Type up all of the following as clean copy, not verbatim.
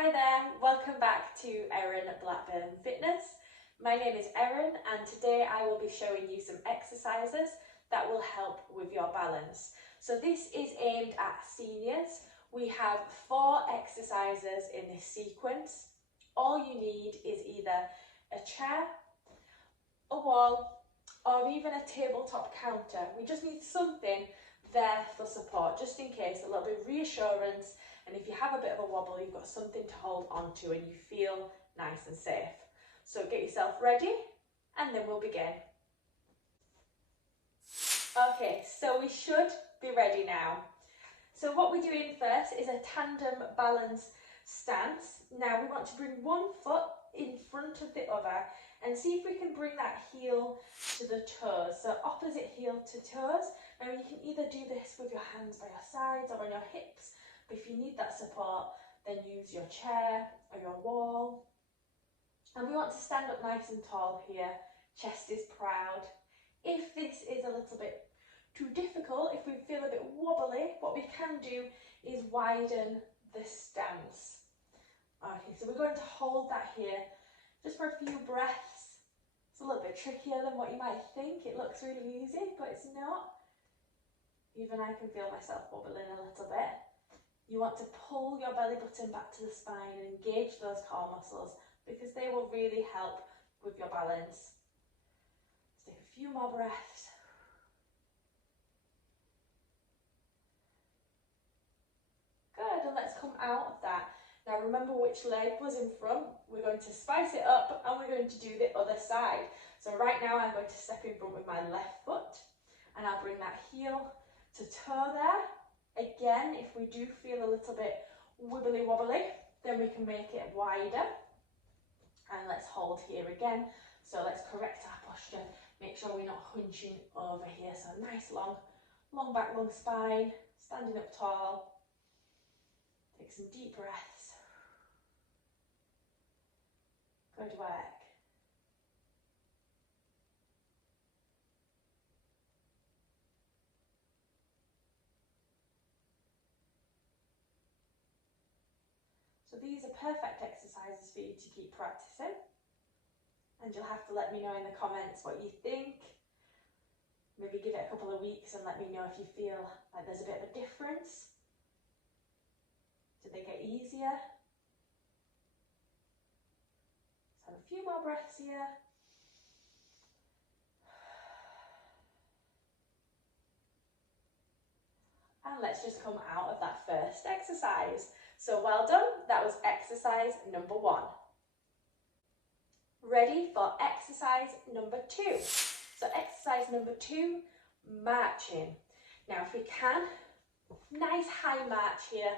Hi there, welcome back to Erin Blackburn Fitness. My name is Erin and today I will be showing you some exercises that will help with your balance. So this is aimed at seniors. We have 4 exercises in this sequence. All you need is either a chair, a wall, or even a tabletop counter. We just need something there for support, just in case, a little bit of reassurance. And if you have a bit of a wobble, you've got something to hold on to and you feel nice and safe. So get yourself ready and then we'll begin. Okay, so we should be ready now. So what we're doing first is a tandem balance stance. Now we want to bring one foot in front of the other and see if we can bring that heel to the toes. So opposite heel to toes. Now you can either do this with your hands by your sides or on your hips. But if you need that support, then use your chair or your wall. And we want to stand up nice and tall here. Chest is proud. If this is a little bit too difficult, if we feel a bit wobbly, what we can do is widen the stance. Okay, so we're going to hold that here just for a few breaths. It's a little bit trickier than what you might think. It looks really easy, but it's not. Even I can feel myself wobbling a little bit. You want to pull your belly button back to the spine and engage those core muscles because they will really help with your balance. Let's take a few more breaths. Good, and let's come out of that. Now remember which leg was in front. We're going to spice it up and we're going to do the other side. So right now I'm going to step in front with my left foot and I'll bring that heel to toe there. Again, if we do feel a little bit wibbly wobbly, then we can make it wider. And let's hold here again. So let's correct our posture. Make sure we're not hunching over here. So nice long back, long spine, standing up tall. Take some deep breaths. Good work. So these are perfect exercises for you to keep practicing. And you'll have to let me know in the comments what you think. Maybe give it a couple of weeks and let me know if you feel like there's a bit of a difference. Do they get easier? Let's have a few more breaths here. And let's just come out of that first exercise. So well done, that was exercise number 1. Ready for exercise number 2. So exercise number 2, marching. Now if we can, nice high march here,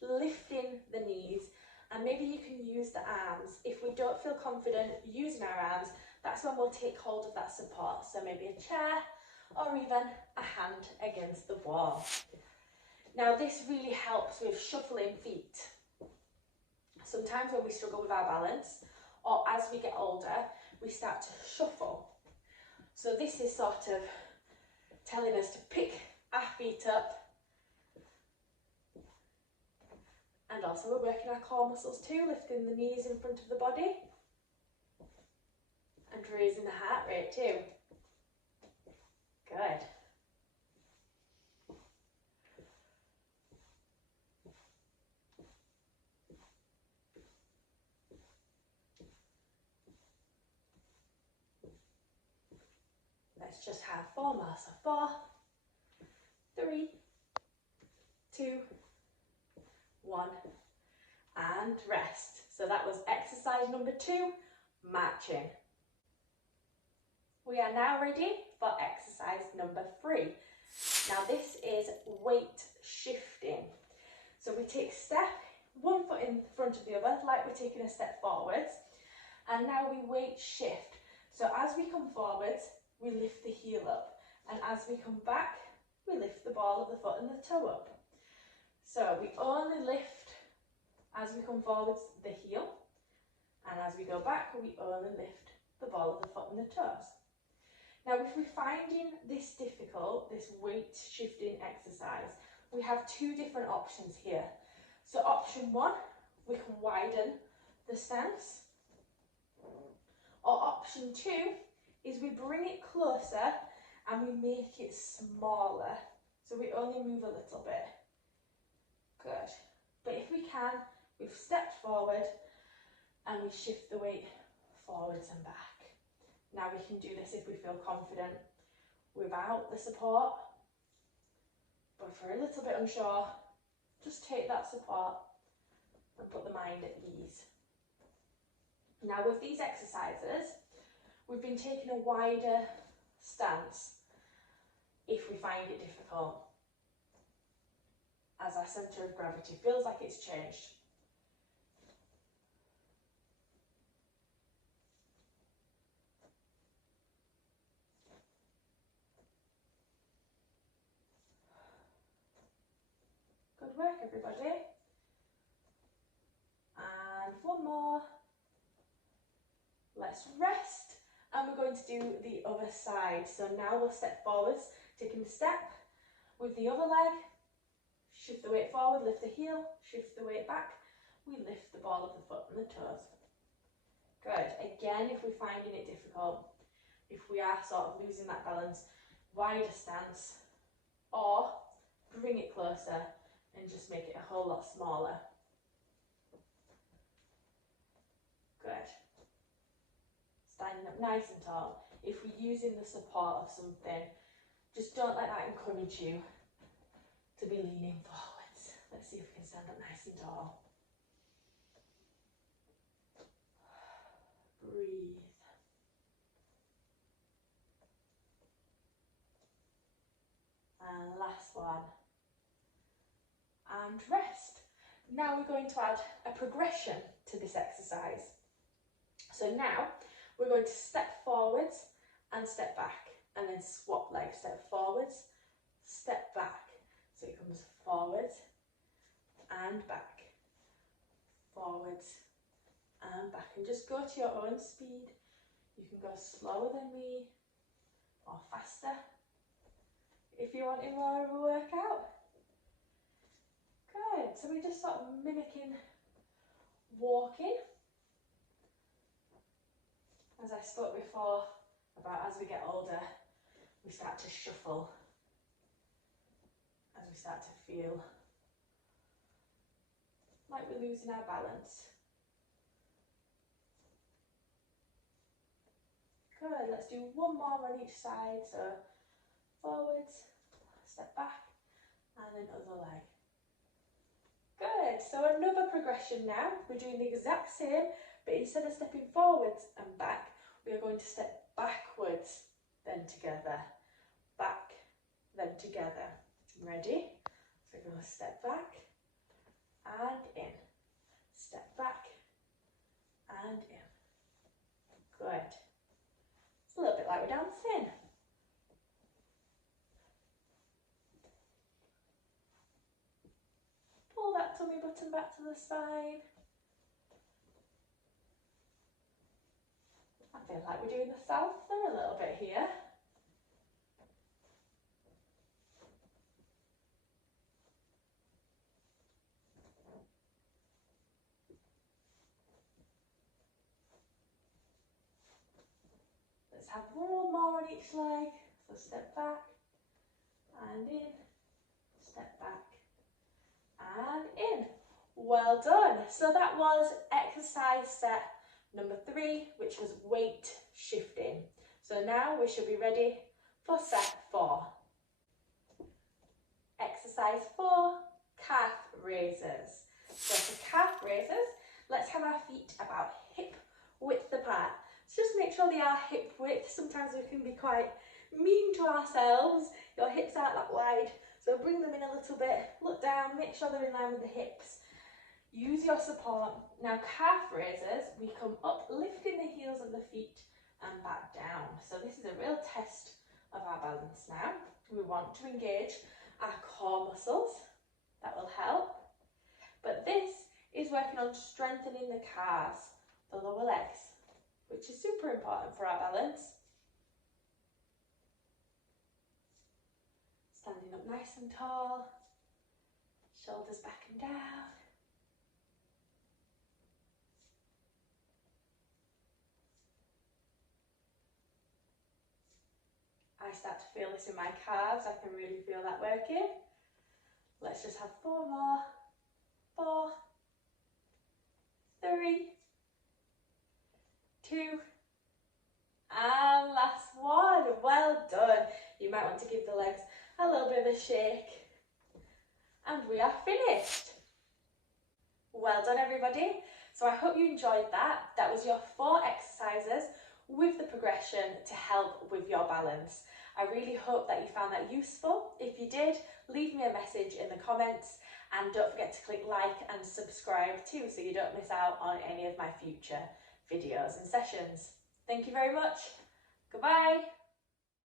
lifting the knees, and maybe you can use the arms. If we don't feel confident using our arms, that's when we'll take hold of that support. So maybe a chair or even a hand against the wall. Now this really helps with shuffling feet. Sometimes when we struggle with our balance, or as we get older, we start to shuffle. So this is sort of telling us to pick our feet up. And also we're working our core muscles too, lifting the knees in front of the body. And raising the heart rate too. Good. Let's just have 4 more. So 4, 3, 2, 1, and rest. So that was exercise number 2, marching. We are now ready for exercise number 3. Now this is weight shifting. So we take a step, 1 foot in front of the other, like we're taking a step forwards, and now we weight shift. So as we come forwards, we lift the heel up, and as we come back, we lift the ball of the foot and the toe up. So we only lift as we come forwards the heel, and as we go back, we only lift the ball of the foot and the toes. Now, if we're finding this difficult, this weight shifting exercise, we have 2 different options here. So option 1, we can widen the stance. Or option 2 is we bring it closer and we make it smaller. So we only move a little bit. Good. But if we can, we've stepped forward and we shift the weight forwards and back. Now we can do this if we feel confident without the support. But if we're a little bit unsure, just take that support and put the mind at ease. Now with these exercises, we've been taking a wider stance if we find it difficult, as our centre of gravity feels like it's changed. Good work, everybody. And one more. Let's rest, and we're going to do the other side. So now we'll step forwards, taking a step with the other leg, shift the weight forward, lift the heel, shift the weight back, we lift the ball of the foot and the toes. Good. Again, if we're finding it difficult, if we are sort of losing that balance, wider stance, or bring it closer and just make it a whole lot smaller. Good. Standing up nice and tall. If we're using the support of something, just don't let that encourage you to be leaning forwards. Let's see if we can stand up nice and tall. Breathe. And last one. And rest. Now we're going to add a progression to this exercise. So now we're going to step forwards and step back, and then swap legs. Step forwards, step back. So it comes forwards and back, forwards and back. And just go to your own speed. You can go slower than me or faster if you're wanting more of a workout. Good. So we're just sort of mimicking walking. As I spoke before about, as we get older, we start to shuffle, as we start to feel like we're losing our balance. Good, let's do one more on each side. So forwards, step back, and then other leg. Good, so another progression now. We're doing the exact same, but instead of stepping forwards and back, we are going to step backwards, then together, back, then together. Ready? So we're going to step back and in, step back and in. Good. It's a little bit like we're dancing. Pull that tummy button back to the spine. I feel like we're doing the salsa a little bit here. Let's have one more on each leg. So step back and in, step back and in. Well done. So that was exercise set number 3, which was weight shifting. So now we should be ready for set 4. Exercise 4, calf raises. So for calf raises, let's have our feet about hip width apart. So just make sure they are hip width. Sometimes we can be quite mean to ourselves. Your hips aren't that wide, so bring them in a little bit. Look down, make sure they're in line with the hips. Use your support. Now calf raises, we come up, lifting the heels of the feet and back down. So this is a real test of our balance now. We want to engage our core muscles. That will help. But this is working on strengthening the calves, the lower legs, which is super important for our balance. Standing up nice and tall, shoulders back and down. I start to feel this in my calves. I can really feel that working. Let's just have 4 more. 4, 3, 2, and last one. Well done. You might want to give the legs a little bit of a shake. And we are finished. Well done, everybody. So I hope you enjoyed that. That was your 4 exercises with the progression to help with your balance. I really hope that you found that useful. If you did, leave me a message in the comments, and don't forget to click like and subscribe too, so you don't miss out on any of my future videos and sessions. Thank you very much. Goodbye.